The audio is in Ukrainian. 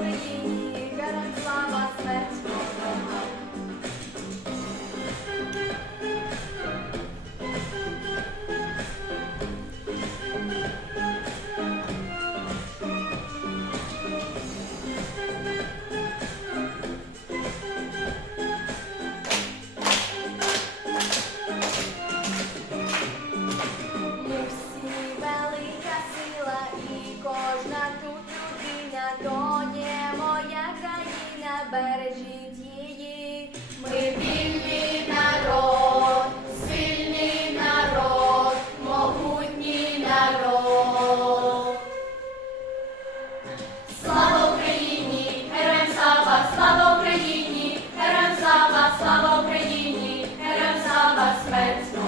Україні, героям слава, смерть бережіть її. Ми вільний народ, сильний народ, могутній народ. Слава Україні, герем слава, слава Україні, герем слава, слава Україні, героям слава смерть.